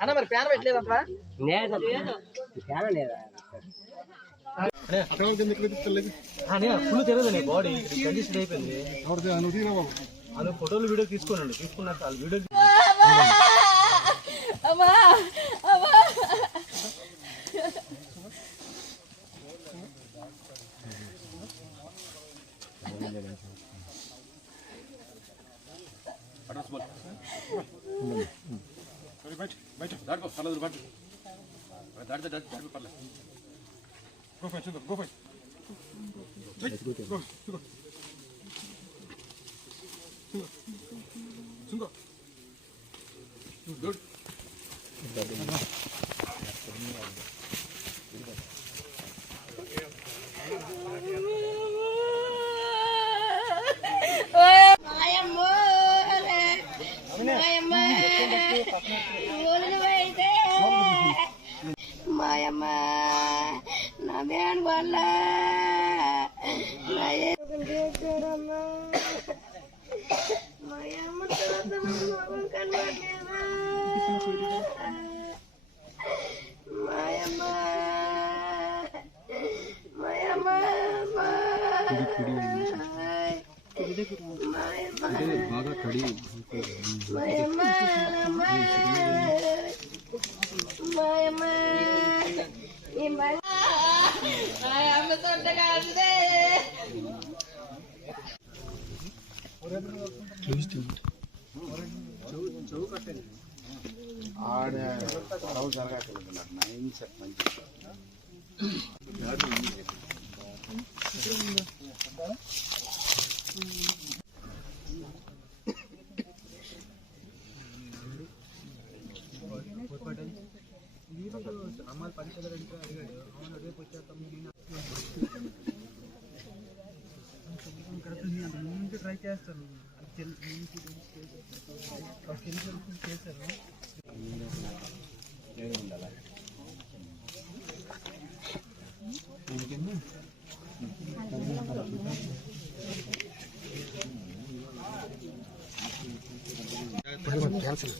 అన్న మరి pan పెట్టలేదంటా full తెలియదు బాడీ కండిషన్ అయిపోయింది. వాళ్ళు ఫోటోలు వీడియో తీసుకున్నాడు, తీసుకున్నారు వాళ్ళు వీడియో Good. మాయమ్మ నా బ్యాన్ వల్ల మాయమ్మ మాయమ్మ మాయమ్మ బాగా కడి మాయమ్మ మాయమ్మ మాయమ్మ తొందరగా ఆడ జరగట్లేదు నైన్ సెట్ మంచి అమ్మాయి పరిచయాలంటే అడిగాడు. అవును రేపు వచ్చాక ముందు ట్రై చేస్తాను చేశాను. క్యాన్సిల్